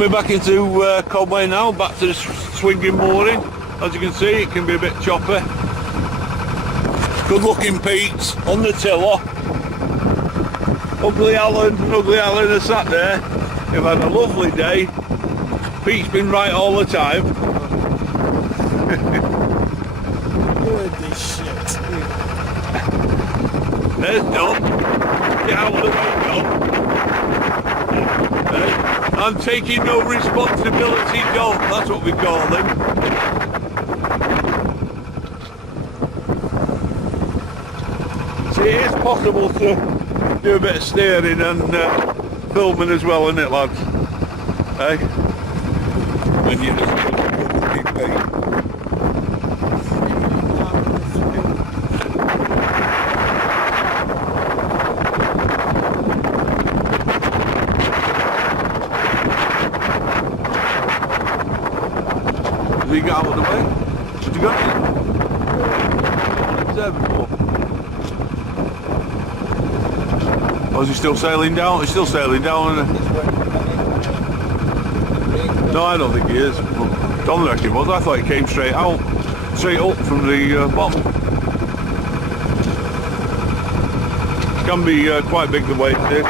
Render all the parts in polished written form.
Coming back into Conway now, back to the swinging mooring. As you can see, it can be a bit choppy. Good looking Pete's on the tiller. Ugly Alan and Ugly Alan are sat there. They've had a lovely day. Pete's been right all the time. Look at this shit. There's Don. Get out of the way, Don. I'm taking no responsibility, Don. That's what we call him. See, it is possible to do a bit of steering and filming as well, isn't it, lads? Hey? When you just keep Pete. Have you got out of the way? Have you got it? There before. Oh, is he still sailing down? He's still sailing down, isn't he? No, I don't think he is. Don't reckon he was. I thought he came straight out, straight up from the bottom. It can be quite big the way it is.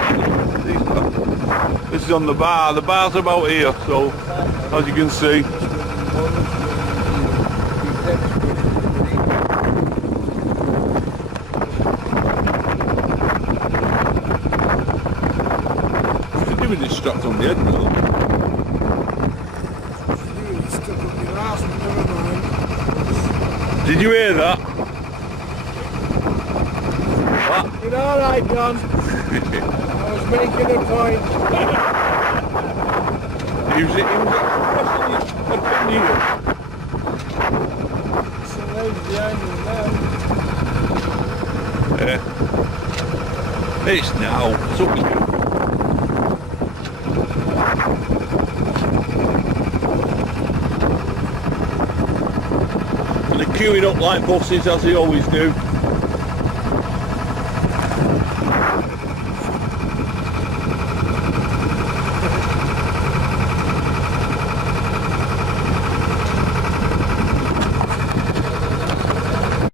This is on the bar. The bar's about here, so as you can see. With this strapped on the head, really. Did you hear that? What? You're alright, John. I was making a point. He was expressing his opinion. So those behind me now. Yeah. It's now. It's up to you. Queuing up like buses as they always do.